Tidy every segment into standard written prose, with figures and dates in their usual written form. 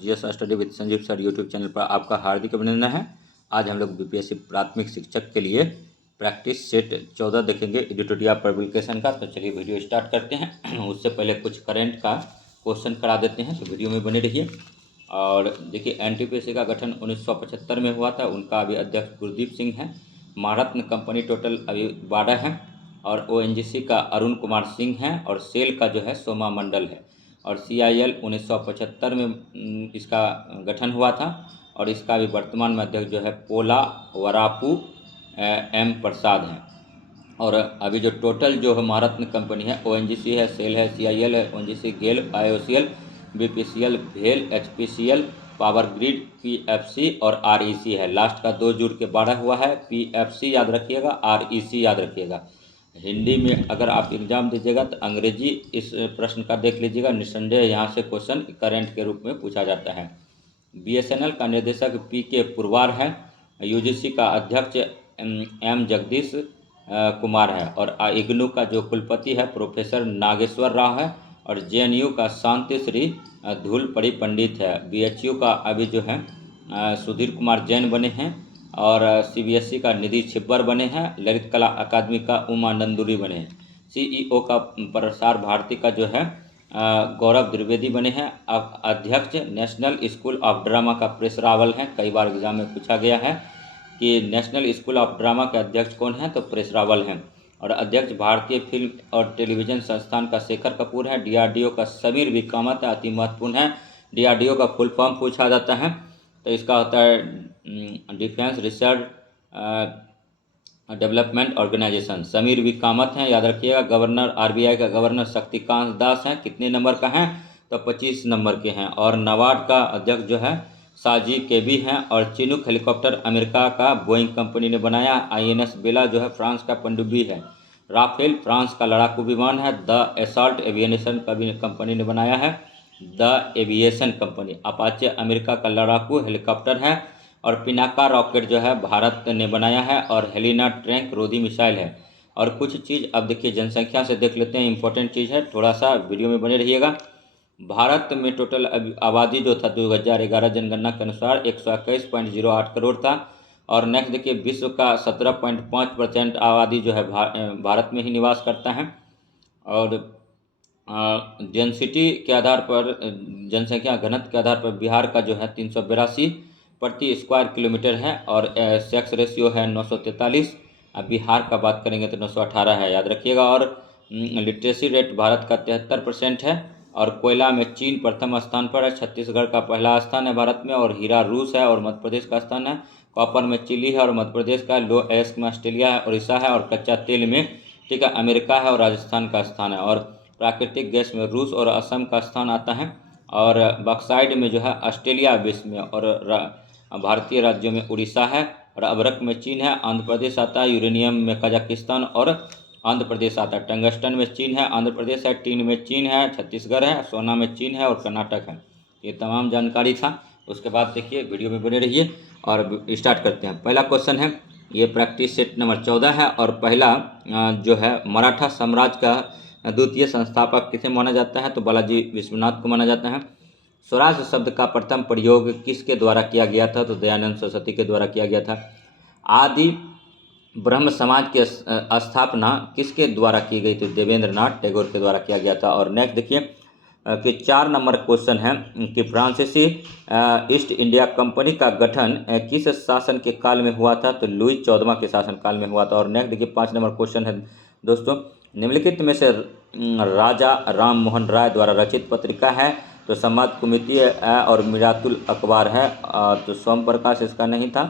GS study with Sanjeev sir YouTube channel पर आपका हार्दिक अभिनंदन है। आज हम लोग बीपीएससी प्राथमिक शिक्षक के लिए प्रैक्टिस सेट 14 देखेंगे एडिटोरियल पब्लिकेशन का। तो चलिए वीडियो स्टार्ट करते हैं। उससे पहले कुछ करंट का क्वेश्चन करा देते हैं, तो वीडियो में बने रहिए। और देखिए, एनटीपीसी का गठन 1975 में हुआ था। उनका अभी अध्यक्ष गुरदीप सिंह है। महारत्न कंपनी टोटल अभी 12 है। और ओएनजीसी का अरुण कुमार सिंह है। और सेल का जो है सोमा मंडल है। और सीआईएल 1975 में इसका गठन हुआ था। और इसका भी वर्तमान में अध्यक्ष जो है पोला वरापू एम प्रसाद हैं। और अभी जो टोटल जो है महारत्न कंपनी है, ओएनजीसी है, सेल है, सीआईएल है, ओएनजीसी, गेल, आईओसीएल, बीपीसीएल, भेल, एचपीसीएल, पावर ग्रिड, पीएफसी और आरईसी है। लास्ट का 2 जुड़ के 12 हुआ है। पीएफसी याद रखिएगा, आरईसी याद रखिएगा। हिंदी में अगर आप एग्जाम दीजिएगा तो अंग्रेजी इस प्रश्न का देख लीजिएगा। निस्संदेह यहाँ से क्वेश्चन करंट के रूप में पूछा जाता है। बीएसएनएल का निदेशक पीके पुरवार है। यूजीसी का अध्यक्ष एम जगदीश कुमार है। और इग्नू का जो कुलपति है प्रोफेसर नागेश्वर राव है। और जेएनयू का शांति श्री धूलपड़ी पंडित है। बीएचयू का अभी जो है सुधीर कुमार जैन बने हैं। और सीबीएसई का निधि छिब्बर बने हैं। ललित कला अकादमी का उमा नंदुरी बने हैं। सीईओ का प्रसार भारती का जो है गौरव द्विवेदी बने हैं। अब अध्यक्ष नेशनल स्कूल ऑफ ड्रामा का प्रेस रावल हैं। कई बार एग्जाम में पूछा गया है कि नेशनल स्कूल ऑफ ड्रामा के अध्यक्ष कौन हैं, तो प्रेस रावल हैं। और अध्यक्ष भारतीय फिल्म और टेलीविज़न संस्थान का शेखर कपूर है। डीआरडीओ का समीर भी कामत है, अति महत्वपूर्ण है। डीआरडीओ का फुल फॉर्म पूछा जाता है, तो इसका होता है defence research development organisation. Sameer भी कामत हैं, याद रखिएगा। गवर्नर आरबीआई का गवर्नर शक्तिकांत दास हैं। कितने नंबर का हैं, तो 25 नंबर के हैं। और नाबार्ड का अध्यक्ष जो है साजी केबी हैं। और चिनूक हेलीकॉप्टर अमेरिका का बोइंग कंपनी ने बनाया। आईएनएस बेला जो है फ्रांस का पनडुब्बी है। राफेल फ्रांस का लड़ाकू विमान है। द एसॉल्ट एविएशन कंपनी ने बनाया है। The aviation company. Apache America का लड़ाकू हेलीकॉप्टर है। और पिनाका रॉकेट जो है भारत ने बनाया है। और हेलिना ट्रैंक रोधी मिसाइल है। और कुछ चीज़ अब देखिए जनसंख्या से देख लेते हैं, इंपॉर्टेंट चीज़ है, थोड़ा सा वीडियो में बने रहिएगा। भारत में टोटल आबादी जो था 2011 जनगणना के अनुसार 121.08 करोड़ था। और नेक्स्ट देखिए, विश्व का 17.5% आबादी जो है भारत में ही निवास करता है। और डेंसिटी के आधार पर, जनसंख्या घनत्व के आधार पर बिहार का जो है 382 प्रति स्क्वायर किलोमीटर है। और सेक्स रेशियो है 943। अब बिहार का बात करेंगे तो 918 है, याद रखिएगा। और लिटरेसी रेट भारत का 73% है। और कोयला में चीन प्रथम स्थान पर है। छत्तीसगढ़ का पहला स्थान है भारत में। और हीरा रूस है। और मध्य प्रदेश का स्थान है। कॉपर में चिली है और मध्य प्रदेश का। लो एस्क में ऑस्ट्रेलिया है, उड़ीसा है। और कच्चा तेल में ठीक है अमेरिका है और राजस्थान का स्थान है। और प्राकृतिक गैस में रूस और असम का स्थान आता है। और बॉक्साइड में जो है ऑस्ट्रेलिया विश्व में। और भारतीय राज्यों में उड़ीसा है। और अभ्रक में चीन है। आंध्र प्रदेश आता है। यूरेनियम में कजाकिस्तान और आंध्र प्रदेश आता है। टंगस्टन में चीन है, आंध्र प्रदेश है। टीन में चीन है, छत्तीसगढ़ है। सोना में चीन है और कर्नाटक है। ये तमाम जानकारी था। उसके बाद देखिए वीडियो में बने रहिए और स्टार्ट करते हैं। पहला क्वेश्चन है, ये प्रैक्टिस सेट नंबर 14 है। और पहला जो है मराठा साम्राज्य का द्वितीय संस्थापक किसे माना जाता है, तो बालाजी विश्वनाथ को माना जाता है। स्वराज शब्द का प्रथम प्रयोग किसके द्वारा किया गया था, तो दयानंद सरस्वती के द्वारा किया गया था। आदि ब्रह्म समाज की स्थापना किसके द्वारा की गई, तो देवेंद्र नाथ टैगोर के द्वारा किया गया था। और नेक्स्ट देखिए कि 4 नंबर क्वेश्चन है कि फ्रांसीसी ईस्ट इंडिया कंपनी का गठन किस शासन के काल में हुआ था, तो लुई 14वां के शासनकाल में हुआ था। और नेक्स्ट देखिए 5 नंबर क्वेश्चन है दोस्तों, निम्नलिखित में से राजा राम मोहन राय द्वारा रचित पत्रिका है, तो संवाद कुमुदी और मिरातुल अखबार है। तो सोम प्रकाश इसका नहीं था,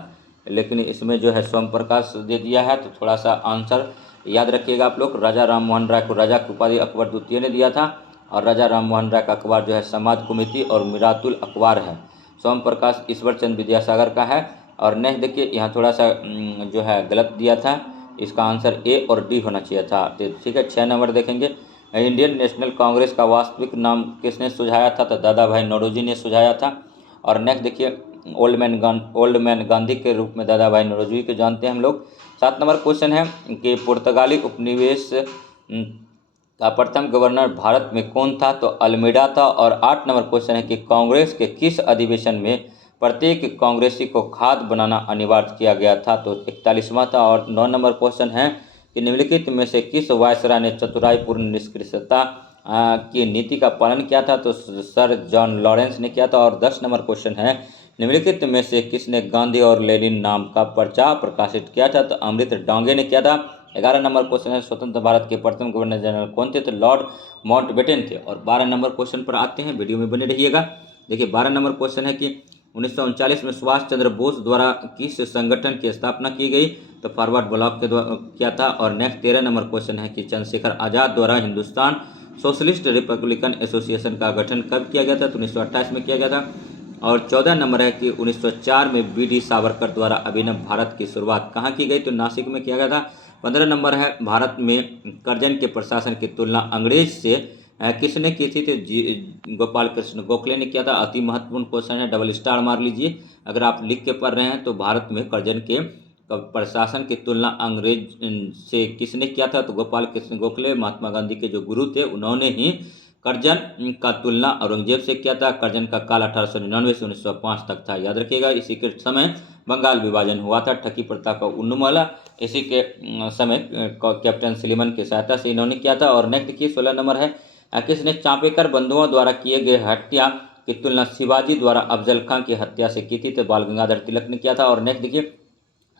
लेकिन इसमें जो है सोम प्रकाश दे दिया है। तो थोड़ा सा आंसर याद रखिएगा आप लोग। राजा राम मोहन राय को राजा की उपाधि अकबर द्वितीय ने दिया था। और राजा राम मोहन राय का अखबार जो है समाज कुमुदी और मिरातुल अखबार है। सोम प्रकाश ईश्वर चंद्र विद्यासागर का है। और नेक्स्ट देखिए यहाँ थोड़ा सा जो है गलत दिया था, इसका आंसर ए और डी होना चाहिए था। ठीक है, 6 नंबर देखेंगे, इंडियन नेशनल कांग्रेस का वास्तविक नाम किसने सुझाया था, तो दादा भाई नौरोजी ने सुझाया था। और नेक्स्ट देखिए ओल्ड मैन गांधी के रूप में दादा भाई नौरोजी को जानते हैं हम लोग। 7 नंबर क्वेश्चन है कि पुर्तगाली उपनिवेश का प्रथम गवर्नर भारत में कौन था? तो अल्मीडा था। और 8 नंबर क्वेश्चन है कि कांग्रेस के किस अधिवेशन में प्रत्येक कांग्रेसी को खाद बनाना अनिवार्य किया गया था? तो 41वां था। और 9 नंबर क्वेश्चन है कि निम्नलिखित में से किस वायसराय ने चतुराईपूर्ण निष्क्रियता की नीति का पालन किया था? तो सर जॉन लॉरेंस ने किया था। और 10 नंबर क्वेश्चन है निम्नलिखित में से किसने गांधी और लेनिन नाम का पर्चा प्रकाशित किया था? तो अमृत डांगे ने किया था। 11 नंबर क्वेश्चन है स्वतंत्र भारत के प्रथम गवर्नर जनरल कौन थे? तो लॉर्ड माउंटबेटन थे। और 12 नंबर क्वेश्चन पर आते हैं, वीडियो में बने रहिएगा। देखिए 12 नंबर क्वेश्चन है कि 1939 में सुभाष चंद्र बोस द्वारा किस संगठन की स्थापना की गई? तो फॉरवर्ड ब्लॉक के द्वारा किया था। और नेक्स्ट 13 नंबर क्वेश्चन है कि चंद्रशेखर आजाद द्वारा हिंदुस्तान सोशलिस्ट रिपब्लिकन एसोसिएशन का गठन कब किया गया था? तो 1928 में किया गया था। और 14 नंबर है कि 1904 में बी.डी. सावरकर द्वारा अभिनव भारत की शुरुआत कहाँ की गई? तो नासिक में किया गया था। 15 नंबर है भारत में करजन के प्रशासन की तुलना अंग्रेज से किसने की थी? तो गोपाल कृष्ण गोखले ने किया था। अति महत्वपूर्ण क्वेश्चन है, डबल स्टार मार लीजिए अगर आप लिख के पढ़ रहे हैं। तो भारत में करजन के प्रशासन की तुलना अंग्रेज से किसने किया था? तो गोपाल कृष्ण गोखले, महात्मा गांधी के जो गुरु थे, उन्होंने ही करजन का तुलना औरंगजेब से किया था। करजन का काल 1899 से 1905 तक था, याद रखिएगा। इसी के समय बंगाल विभाजन हुआ था, ठकी प्रथा का उन्मूलन इसी के समय कैप्टन सलीमन की सहायता से इन्होंने किया था। और नेक्स्ट देखिए 16 नंबर है किसने चापेकर बंधुओं द्वारा किए गए हत्या की तुलना शिवाजी द्वारा अफजल खां की हत्या से की थी? तो बाल गंगाधर तिलक ने किया था। और नेक्स्ट देखिए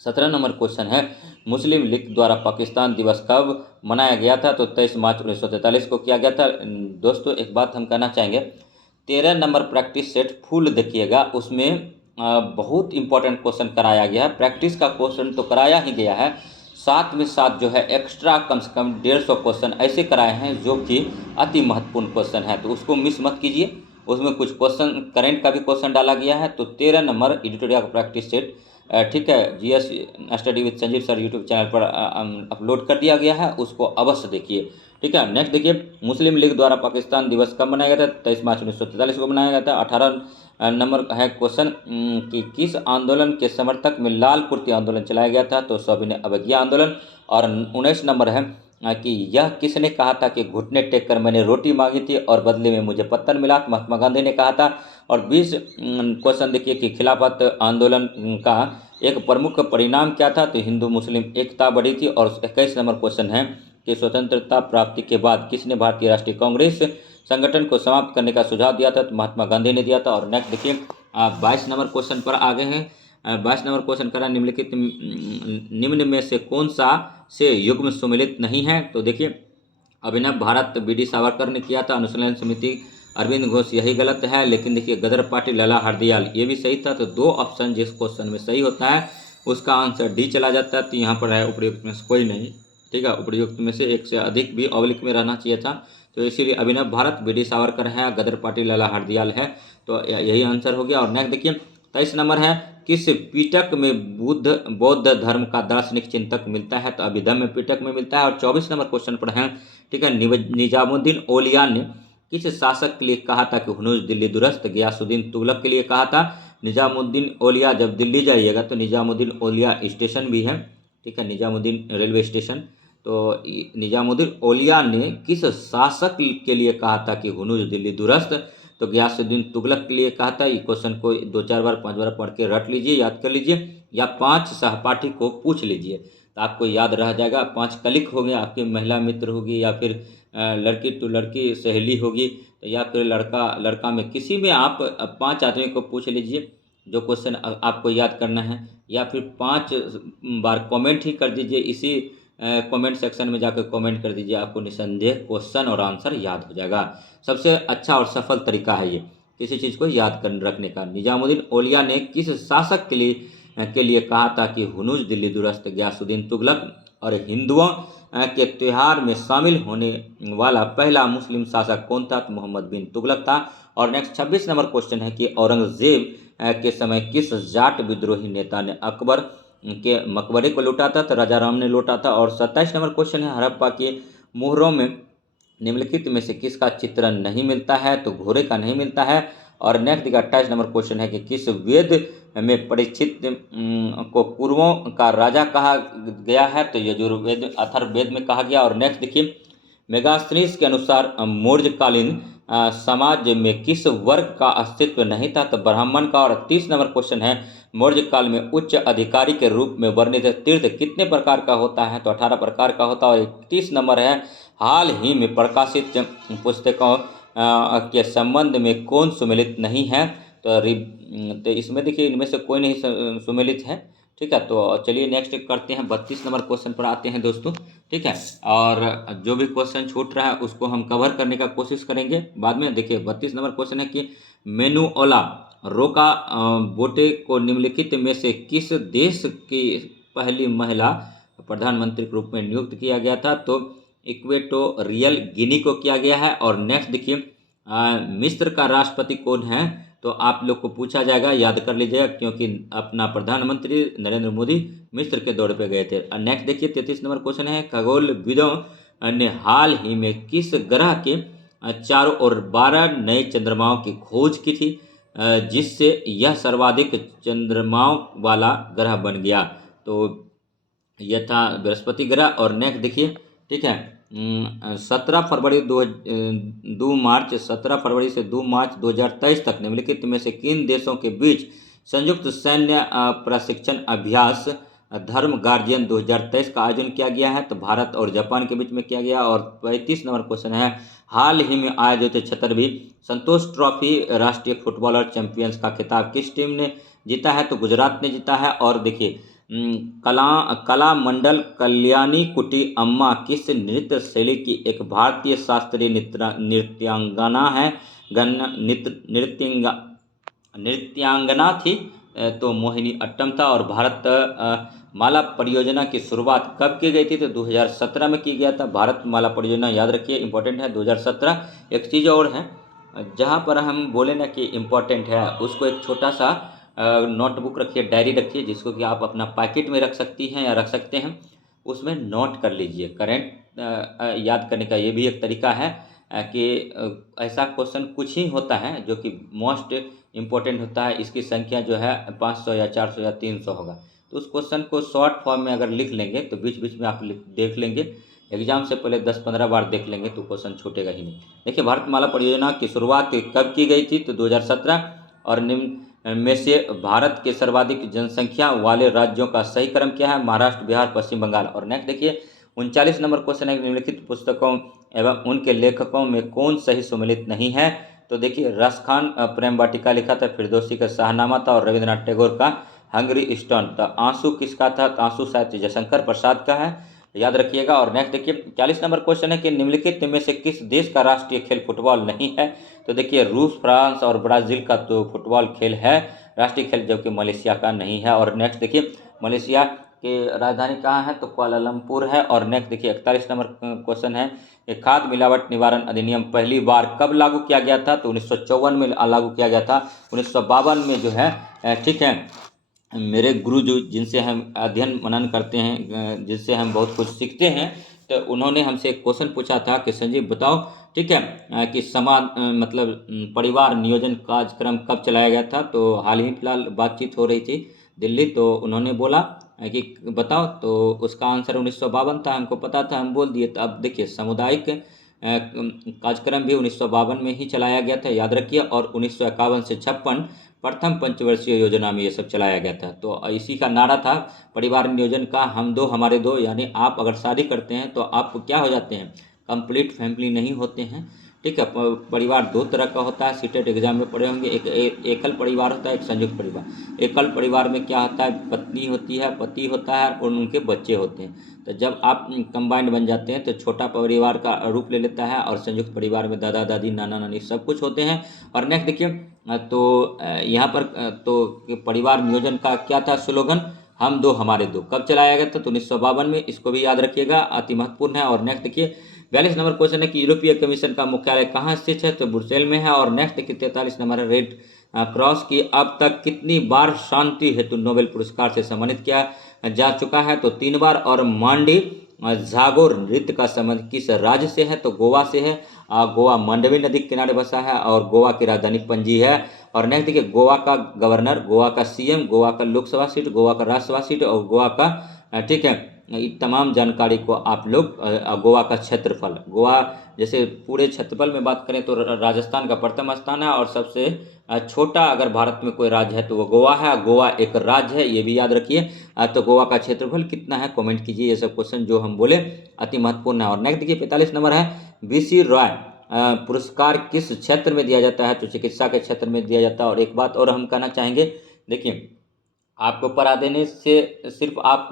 17 नंबर क्वेश्चन है मुस्लिम लीग द्वारा पाकिस्तान दिवस कब मनाया गया था? तो 23 मार्च 1943 को किया गया था। दोस्तों एक बात हम कहना चाहेंगे, 13 नंबर प्रैक्टिस सेट फुल देखिएगा, उसमें बहुत इंपॉर्टेंट क्वेश्चन कराया गया है। प्रैक्टिस का क्वेश्चन तो कराया ही गया है, साथ में साथ जो है एक्स्ट्रा कम से कम 150 क्वेश्चन ऐसे कराए हैं जो कि अति महत्वपूर्ण क्वेश्चन है, तो उसको मिस मत कीजिए। उसमें कुछ क्वेश्चन करेंट का भी क्वेश्चन डाला गया है। तो 13 नंबर एडिटोरियल का प्रैक्टिस सेट ठीक है, GS study with Sanjeev sir YouTube channel पर अपलोड कर दिया गया है, उसको अवश्य देखिए। ठीक है, नेक्स्ट देखिए मुस्लिम लीग द्वारा पाकिस्तान दिवस कब मनाया गया था? 23 मार्च 1943 को मनाया गया था। 18 नंबर है क्वेश्चन कि किस आंदोलन के समर्थक में लाल कुर्ती आंदोलन चलाया गया था? तो सविनय अवज्ञा आंदोलन। और 19 नंबर है कि यह किसने कहा था कि घुटने टेक कर मैंने रोटी मांगी थी और बदले में मुझे पत्थर मिला? महात्मा गांधी ने कहा था। और 20 क्वेश्चन देखिए कि खिलाफत आंदोलन का एक प्रमुख परिणाम क्या था? तो हिंदू मुस्लिम एकता बढ़ी थी। और 21 नंबर क्वेश्चन है कि स्वतंत्रता प्राप्ति के बाद किसने भारतीय राष्ट्रीय कांग्रेस संगठन को समाप्त करने का सुझाव दिया था? तो महात्मा गांधी ने दिया था। और नेक्स्ट देखिए 22 नंबर क्वेश्चन पर आगे हैं। 22 नंबर क्वेश्चन करा निम्नलिखित निम्न में से कौन सा से युग्म सुमेलित नहीं है? तो देखिए अभिनव भारत बी.डी. सावरकर ने किया था। अनुशीलन समिति अरविंद घोष, यही गलत है। लेकिन देखिए गदर पार्टी लाला हरदयाल, ये भी सही था। तो 2 ऑप्शन जिस क्वेश्चन में सही होता है उसका आंसर डी चला जाता है। तो यहाँ पर है उपयुक्त में से कोई नहीं, ठीक है, उपयुक्त में से एक से अधिक भी ऑब्लिक में रहना चाहिए था। तो इसीलिए अभिनव भारत बी.डी. सावरकर है, गदर पार्टी लाला हरदयाल है, तो यही आंसर हो गया। और नेक्स्ट देखिए 23 नंबर है किस पीटक में बौद्ध धर्म का दार्शनिक चिंतक मिलता है? तो अभिधम्म पीटक में मिलता है। और 24 नंबर क्वेश्चन पर है, ठीक है, निजामुद्दीन औलिया ने किस शासक के लिए कहा था कि हुनूज दिल्ली दुरस्त? गयासुद्दीन तुगलक के लिए कहा था। निजामुद्दीन औलिया, जब दिल्ली जाइएगा तो निजामुद्दीन औलिया स्टेशन भी है, ठीक है, निजामुद्दीन रेलवे स्टेशन। तो निजामुद्दीन औलिया ने किस शासक के लिए कहा था कि हुनूज दिल्ली दुरस्त? तो गयासुद्दीन तुगलक के लिए कहा था। ये क्वेश्चन को 2-4 बार 5 बार पढ़ के रट लीजिए, याद कर लीजिए, या 5 सहपाठी को पूछ लीजिए तो आपको याद रह जाएगा। 5 कलिक हो गए, आपकी महिला मित्र होगी, या फिर लड़की टू लड़की सहेली होगी, तो या फिर लड़का लड़का में किसी में आप 5 आदमी को पूछ लीजिए जो क्वेश्चन आपको याद करना है, या फिर 5 बार कमेंट ही कर दीजिए। इसी कमेंट सेक्शन में जाकर कमेंट कर दीजिए, आपको निसंदेह क्वेश्चन और आंसर याद हो जाएगा। सबसे अच्छा और सफल तरीका है ये किसी चीज़ को याद कर रखने का। निजामुद्दीन औलिया ने किस शासक के लिए कहा था कि हुनूज दिल्ली दुरस्त? गयासुद्दीन तुगलक। और हिंदुओं के त्यौहार में शामिल होने वाला पहला मुस्लिम शासक कौन था? तो मोहम्मद बिन तुगलक था। और नेक्स्ट 26 नंबर क्वेश्चन है कि औरंगजेब के समय किस जाट विद्रोही नेता ने अकबर के मकबरे को लूटा था? तो राजा राम ने लूटा था। और 27 नंबर क्वेश्चन है हड़प्पा के मोहरों में निम्नलिखित में से किसका चित्रण नहीं मिलता है? तो घोड़े का नहीं मिलता है। और नेक्स्ट देखिए 28 नंबर क्वेश्चन है कि किस वेद में परीक्षित को पूर्वों का राजा कहा गया है? तो यजुर्वेद अथर्ववेद में कहा गया। और नेक्स्ट देखिए मेगास्थनीज के अनुसार मौर्यकालीन समाज में किस वर्ग का अस्तित्व नहीं था? तो ब्राह्मण का। और 30 नंबर क्वेश्चन है, मौर्य काल में उच्च अधिकारी के रूप में वर्णित तीर्थ कितने प्रकार का होता है? तो 18 प्रकार का होता है। और 31 नंबर है, हाल ही में प्रकाशित पुस्तकों के संबंध में कौन सुमेलित नहीं है? तो इसमें देखिए इनमें से कोई नहीं सुमेलित है। ठीक है, तो चलिए नेक्स्ट करते हैं, 32 नंबर क्वेश्चन पर आते हैं दोस्तों। ठीक है, और जो भी क्वेश्चन छूट रहा है उसको हम कवर करने का कोशिश करेंगे बाद में। देखिए 32 नंबर क्वेश्चन है कि मेनुओला रोका बोटे को निम्नलिखित में से किस देश की पहली महिला प्रधानमंत्री के रूप में नियुक्त किया गया था? तो इक्वेटोरियल गिनी को किया गया है। और नेक्स्ट देखिए, मिस्र का राष्ट्रपति कौन है? तो आप लोग को पूछा जाएगा, याद कर लीजिएगा, क्योंकि अपना प्रधानमंत्री नरेंद्र मोदी मिस्र के दौरे पे गए थे। और नेक्स्ट देखिए 33 नंबर क्वेश्चन है, खगोलविदों ने हाल ही में किस ग्रह के चारों ओर 12 नए चंद्रमाओं की खोज की थी, जिससे यह सर्वाधिक चंद्रमाओं वाला ग्रह बन गया? तो यह था बृहस्पति ग्रह। और नेक्स्ट देखिए, ठीक है, 17 फरवरी 2 मार्च 2023 तक निम्नलिखित में से किन देशों के बीच संयुक्त सैन्य प्रशिक्षण अभ्यास धर्म गार्जियन 2023 का आयोजन किया गया है? तो भारत और जापान के बीच में किया गया। और 35 नंबर क्वेश्चन है, हाल ही में आयोजित 36वीं संतोष ट्रॉफी राष्ट्रीय फुटबॉलर चैंपियंस का खिताब किस टीम ने जीता है? तो गुजरात ने जीता है। और देखिए, कला मंडल कल्याणी कुटी अम्मा किस नृत्य शैली की एक भारतीय शास्त्रीय नृत्यांगना है? नृत्यांगना थी तो मोहिनी अट्टम था। और भारत माला परियोजना की शुरुआत कब की गई थी? तो 2017 में की गया था। भारत माला परियोजना याद रखिए, इंपॉर्टेंट है, 2017। एक चीज़ और है, जहाँ पर हम बोले ना कि इम्पोर्टेंट है, उसको एक छोटा सा नोटबुक रखिए, डायरी रखिए, जिसको कि आप अपना पैकेट में रख सकती हैं या रख सकते हैं, उसमें नोट कर लीजिए। करेंट याद करने का ये भी एक तरीका है कि ऐसा क्वेश्चन कुछ ही होता है जो कि मोस्ट इम्पोर्टेंट होता है, इसकी संख्या जो है 500 या 400 या 300 होगा। तो उस क्वेश्चन को शॉर्ट फॉर्म में अगर लिख लेंगे तो बीच बीच में आप देख लेंगे, एग्जाम से पहले 10-15 बार देख लेंगे तो क्वेश्चन छूटेगा ही नहीं। देखिए, भारतमाला परियोजना की शुरुआत कब की गई थी? तो 2017। और निम्न में से भारत के सर्वाधिक जनसंख्या वाले राज्यों का सही क्रम क्या है? महाराष्ट्र, बिहार, पश्चिम बंगाल। और नेक्स्ट देखिए 39 नंबर क्वेश्चन है, निम्नलिखित पुस्तकों एवं उनके लेखकों में कौन सही सुमेलित नहीं है? तो देखिए, रसखान प्रेम वाटिका लिखा था, फिरदौसी का शाहनामा था, और रविंद्रनाथ टैगोर का हंगरी स्टोन। तो आंसू किसका था? तो आंसू शायद जयशंकर प्रसाद का है, याद रखिएगा। और नेक्स्ट देखिए 40 नंबर क्वेश्चन है कि निम्नलिखित में से किस देश का राष्ट्रीय खेल फुटबॉल नहीं है? तो देखिए, रूस, फ्रांस और ब्राज़ील का तो फुटबॉल खेल है राष्ट्रीय खेल, जबकि मलेशिया का नहीं है। और नेक्स्ट देखिए, मलेशिया के राजधानी कहाँ है? तो कुआलालंपुर है। और नेक्स्ट देखिए 41 नंबर क्वेश्चन है, खाद्य मिलावट निवारण अधिनियम पहली बार कब लागू किया गया था? तो 1954 में लागू किया गया था। 1952 में जो है, ठीक है, मेरे गुरु जो जिनसे हम अध्ययन मनन करते हैं, जिनसे हम बहुत कुछ सीखते हैं, तो उन्होंने हमसे एक क्वेश्चन पूछा था कि संजीव बताओ, ठीक है, कि समाज मतलब परिवार नियोजन कार्यक्रम कब चलाया गया था? तो हाल ही फिलहाल बातचीत हो रही थी दिल्ली, तो उन्होंने बोला कि बताओ, तो उसका आंसर 1952 था। हमको पता था, हम बोल दिए। तो अब देखिए, सामुदायिक कार्यक्रम भी 1952 में ही चलाया गया था, याद रखिए। और 1951 से 56 प्रथम पंचवर्षीय योजना में ये सब चलाया गया था। तो इसी का नारा था परिवार नियोजन का, हम दो हमारे दो। यानी आप अगर शादी करते हैं तो आप क्या हो जाते हैं? कंप्लीट फैमिली नहीं होते हैं। ठीक है, परिवार दो तरह का होता है, सीटेट एग्जाम में पढ़े होंगे। एक एकल परिवार होता है, एक संयुक्त परिवार। एकल परिवार में क्या होता है? पत्नी होती है, पति होता है और उनके बच्चे होते हैं। तो जब आप कंबाइंड बन जाते हैं तो छोटा परिवार का रूप ले लेता है, और संयुक्त परिवार में दादा दादी, नाना नानी सब कुछ होते हैं। और नेक्स्ट देखिए, तो यहाँ पर तो परिवार नियोजन का क्या था स्लोगन? हम दो हमारे दो। कब चलाया गया था? तो 1952 में। इसको भी याद रखिएगा, अति महत्वपूर्ण है। और नेक्स्ट देखिए 42 नंबर क्वेश्चन है कि यूरोपीय कमीशन का मुख्यालय कहाँ स्थित है? तो ब्रुसेल में है। और नेक्स्ट देखिए 43 नंबर है, रेड क्रॉस की अब तक कितनी बार शांति हेतु नोबेल पुरस्कार से सम्मानित किया जा चुका है? तो 3 बार। और मांडी जागोर नृत्य का संबंध किस राज्य से है? तो गोवा से है। गोवा मंडवी नदी के किनारे बसा है, और गोवा की राजधानी पणजी है। और नेक्स्ट देखिए, गोवा का गवर्नर, गोवा का सीएम, गोवा का लोकसभा सीट, गोवा का राज्यसभा सीट, और गोवा का ठीक है तमाम जानकारी को आप लोग गोवा का क्षेत्रफल, गोवा जैसे पूरे क्षेत्रफल में बात करें तो राजस्थान का प्रथम स्थान है और सबसे छोटा अगर भारत में कोई राज्य है तो वो गोवा है। गोवा एक राज्य है, ये भी याद रखिए। तो गोवा का क्षेत्रफल कितना है कमेंट कीजिए। ये सब क्वेश्चन जो हम बोले अति महत्वपूर्ण है। और नेक्स्ट देखिए 45 नंबर है, BC रॉय पुरस्कार किस क्षेत्र में दिया जाता है? तो चिकित्सा के क्षेत्र में दिया जाता है। और एक बात और हम कहना चाहेंगे, देखिए आपको पढ़ा देने से सिर्फ आप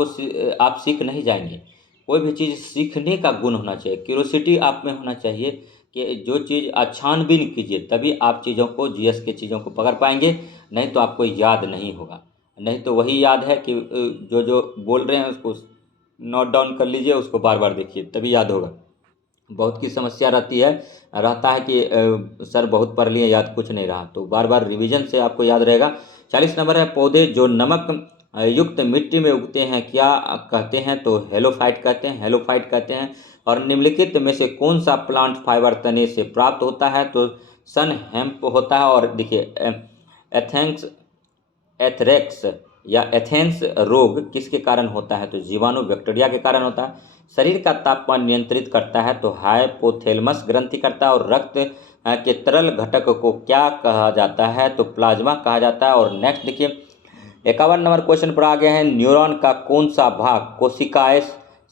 सीख नहीं जाएंगे, कोई भी चीज़ सीखने का गुण होना चाहिए, क्यूरोसिटी आप में होना चाहिए कि जो चीज़ छानबीन कीजिए तभी आप चीज़ों को, जीएस के चीज़ों को पकड़ पाएंगे, नहीं तो आपको याद नहीं होगा। नहीं तो वही याद है कि जो जो बोल रहे हैं उसको नोट डाउन कर लीजिए, उसको बार बार देखिए तभी याद होगा। बहुत की समस्या रहता है कि सर बहुत पढ़ लिए याद कुछ नहीं रहा, तो बार बार रिवीजन से आपको याद रहेगा। 40 नंबर है, पौधे जो नमक युक्त मिट्टी में उगते हैं क्या कहते हैं? तो हेलोफाइट कहते हैं, हेलोफाइट कहते हैं। और निम्नलिखित में से कौन सा प्लांट फाइबर तने से प्राप्त होता है? तो सन हेम्प होता है। और देखिए एथरेक्स या एथेंस रोग किसके कारण होता है? तो जीवाणु बैक्टीरिया के कारण होता है। शरीर का तापमान नियंत्रित करता है तो हाइपोथैलेमस ग्रंथि करता है। और रक्त के तरल घटक को क्या कहा जाता है? तो प्लाज्मा कहा जाता है। और नेक्स्ट देखिए 51 नंबर क्वेश्चन पर आ गया है, न्यूरॉन का कौन सा भाग कोशिकाएं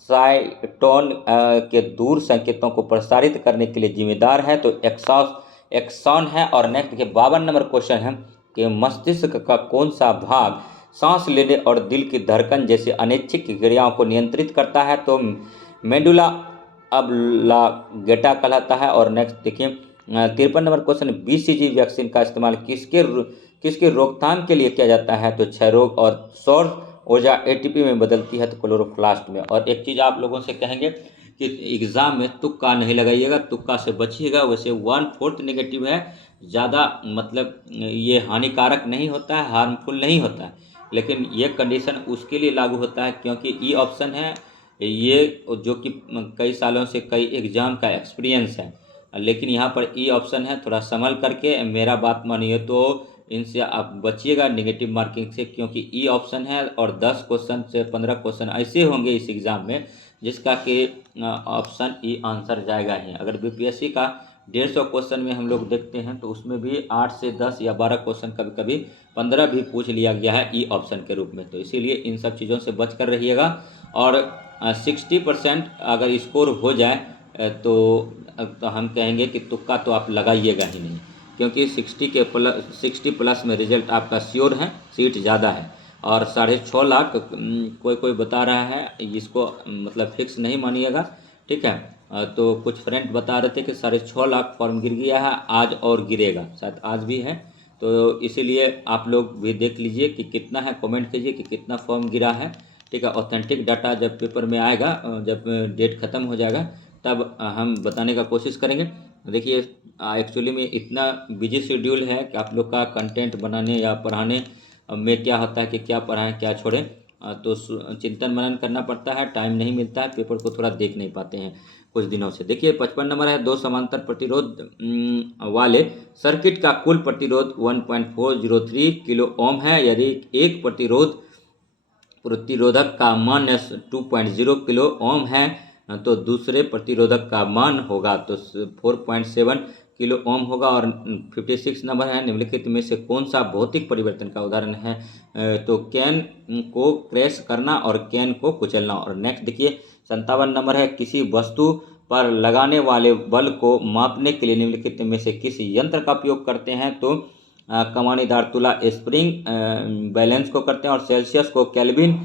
साइटोन के दूर संकेतों को प्रसारित करने के लिए जिम्मेदार है? तो एक्सॉन है। और नेक्स्ट देखिए 52 नंबर क्वेश्चन है कि मस्तिष्क का कौन सा भाग सांस लेने और दिल की धड़कन जैसे अनैच्छिक क्रियाओं को नियंत्रित करता है? तो मेडुला ऑब्लांगेटा कहलाता है। और नेक्स्ट देखिए 53 नंबर क्वेश्चन, BCG वैक्सीन का इस्तेमाल किसके रोकथाम के लिए किया जाता है? तो क्षय रोग। और सौर ऊर्जा ATP में बदलती है तो क्लोरोप्लास्ट में। और एक चीज़ आप लोगों से कहेंगे कि एग्ज़ाम में तुक्का नहीं लगाइएगा, तुक्का से बचिएगा। वैसे 1/4 नेगेटिव है, ज़्यादा मतलब ये हानिकारक नहीं होता है, हार्मफुल नहीं होता है, लेकिन ये कंडीशन उसके लिए लागू होता है क्योंकि ई ऑप्शन है ये, जो कि कई सालों से कई एग्ज़ाम का एक्सपीरियंस है। लेकिन यहाँ पर ई ऑप्शन है, थोड़ा संभल करके मेरा बात मानिए तो इनसे आप बचिएगा नेगेटिव मार्किंग से, क्योंकि ई ऑप्शन है और 10 क्वेश्चन से 15 क्वेश्चन ऐसे होंगे इस एग्ज़ाम में जिसका कि ऑप्शन ई आंसर जाएगा ही। अगर BPSC का 150 क्वेश्चन में हम लोग देखते हैं तो उसमें भी 8 से 10 या 12 क्वेश्चन, कभी कभी 15 भी पूछ लिया गया है ई ऑप्शन के रूप में। तो इसीलिए इन सब चीज़ों से बच कर रहिएगा। और 60% अगर स्कोर हो जाए तो हम कहेंगे कि तुक्का तो आप लगाइएगा ही नहीं, क्योंकि 60 प्लस में रिजल्ट आपका श्योर है, सीट ज़्यादा है। और 6.5 लाख कोई बता रहा है, इसको मतलब फिक्स नहीं मानिएगा, ठीक है। तो कुछ फ्रेंड बता रहे थे कि 6.5 लाख फॉर्म गिर गया है, आज और गिरेगा, शायद आज भी है। तो इसीलिए आप लोग भी देख लीजिए कि कितना है, कमेंट कीजिए कि कितना फॉर्म गिरा है, ठीक है। ऑथेंटिक डाटा जब पेपर में आएगा, जब डेट ख़त्म हो जाएगा तब हम बताने का कोशिश करेंगे। देखिए एक्चुअली में इतना बिजी शेड्यूल है कि आप लोग का कंटेंट बनाने या पढ़ाने में क्या होता है कि क्या पढ़ाएं क्या छोड़ें, तो चिंतन मनन करना पड़ता है, टाइम नहीं मिलता है, पेपर को थोड़ा देख नहीं पाते हैं कुछ दिनों से। देखिए 55 नंबर है, 2 समांतर प्रतिरोध वाले सर्किट का कुल प्रतिरोध 1.403 किलो ओम है। यदि एक प्रतिरोधक का मान 2.0 किलो ओम है तो दूसरे प्रतिरोधक का मान होगा तो 4.7 किलो ओम होगा। और 56 नंबर है, निम्नलिखित में से कौन सा भौतिक परिवर्तन का उदाहरण है? तो कैन को क्रैश करना और कैन को कुचलना। और नेक्स्ट देखिए 57 नंबर है, किसी वस्तु पर लगाने वाले बल को मापने के लिए निम्नलिखित में से किस यंत्र का उपयोग करते हैं? तो कमानीदार तुला स्प्रिंग बैलेंस को करते हैं। और सेल्सियस को केल्विन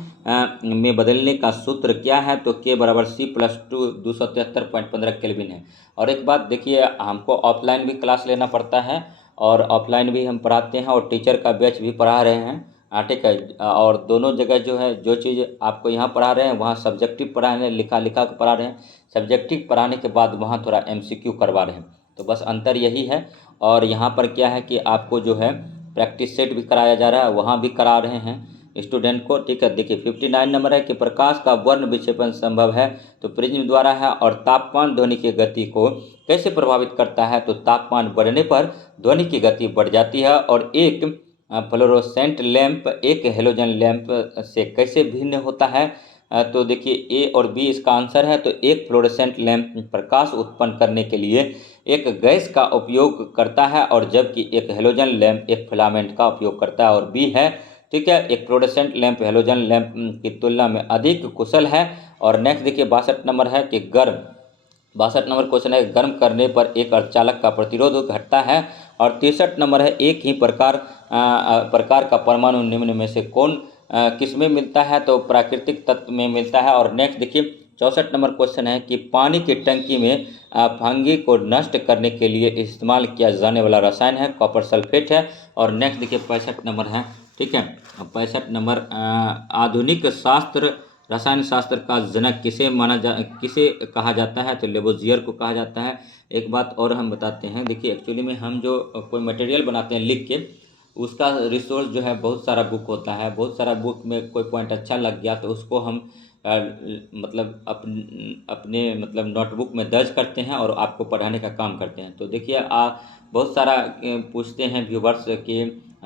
में बदलने का सूत्र क्या है? तो K = C+2 273.15 केल्विन है। और एक बात देखिए, हमको ऑफलाइन भी क्लास लेना पड़ता है और ऑफलाइन भी हम पढ़ाते हैं और टीचर का बैच भी पढ़ा रहे हैं, ठीक है। और दोनों जगह जो है, जो चीज़ आपको यहाँ पढ़ा रहे हैं वहाँ सब्जेक्टिव पढ़ा रहे हैं, लिखा पढ़ा रहे हैं, सब्जेक्टिव पढ़ाने के बाद वहाँ थोड़ा MCQ करवा रहे हैं, तो बस अंतर यही है। और यहाँ पर क्या है कि आपको जो है प्रैक्टिस सेट भी कराया जा रहा है, वहाँ भी करा रहे हैं स्टूडेंट को, ठीक है। देखिए 59 नंबर है कि प्रकाश का वर्ण विक्षेपण संभव है? तो प्रिज्म द्वारा है। और तापमान ध्वनि की गति को कैसे प्रभावित करता है? तो तापमान बढ़ने पर ध्वनि की गति बढ़ जाती है। और एक फ्लोरोसेंट लैंप एक हेलोजन लैंप से कैसे भिन्न होता है? तो देखिए ए और बी इसका आंसर है। तो एक फ्लोरेसेंट लैंप प्रकाश उत्पन्न करने के लिए एक गैस का उपयोग करता है, और जबकि एक हेलोजन लैंप एक फिलामेंट का उपयोग करता है, और बी है। ठीक है, एक फ्लोरेसेंट लैंप हेलोजन लैंप की तुलना में अधिक कुशल है। और नेक्स्ट देखिए 62 नंबर है कि गर्म 62 नंबर क्वेश्चन है, गर्म करने पर एक अर्धचालक का प्रतिरोध घटता है। और 63 नंबर है, एक ही प्रकार का परमाणु निम्न में से कौन किस में मिलता है? तो प्राकृतिक तत्व में मिलता है। और नेक्स्ट देखिए 64 नंबर क्वेश्चन है कि पानी की टंकी में फंगी को नष्ट करने के लिए इस्तेमाल किया जाने वाला रसायन है कॉपर सल्फेट है। और नेक्स्ट देखिए 65 नंबर है। ठीक है, 65 नंबर आधुनिक रसायन शास्त्र का जनक किसे कहा जाता है? तो लेबोजियर को कहा जाता है। एक बात और हम बताते हैं, देखिए एक्चुअली में हम जो कोई मटेरियल बनाते हैं लिख के, उसका रिसोर्स जो है बहुत सारा बुक होता है। बहुत सारा बुक में कोई पॉइंट अच्छा लग गया तो उसको हम मतलब अपने मतलब नोटबुक में दर्ज करते हैं और आपको पढ़ाने का काम करते हैं। तो देखिए बहुत सारा पूछते हैं व्यूवर्स कि